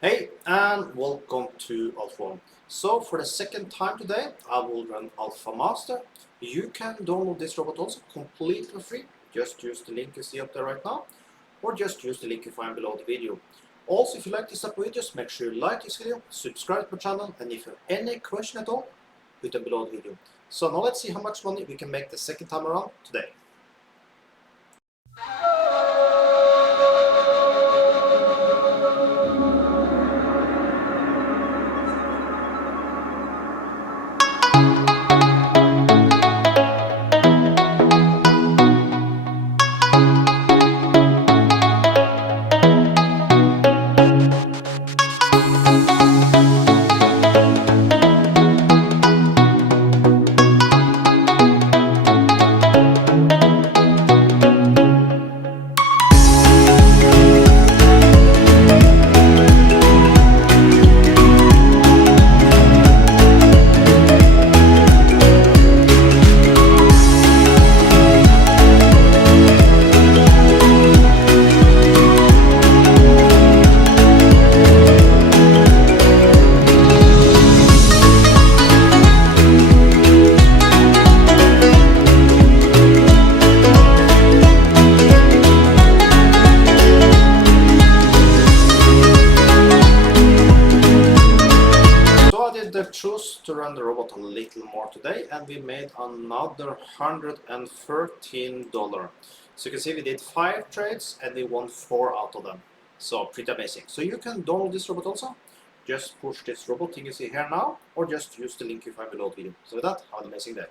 Hey, and welcome to Alpha 1. So for the second time today, I will run Alpha Master. You can download this robot also completely for free. Just use the link you see up there right now, or just use the link you find below the video. Also, if you like this type of videos, make sure you like this video, subscribe to my channel, and if you have any question at all, put them below the video. So now let's see how much money we can make the second time around today. Choose to run the robot a little more today, and we made another $113. So you can see we did 5 trades and we won 4 out of them. So pretty amazing. So you can download this robot also. Just push this robot thing you see here now, or just use the link you find below the video. So with that, have an amazing day.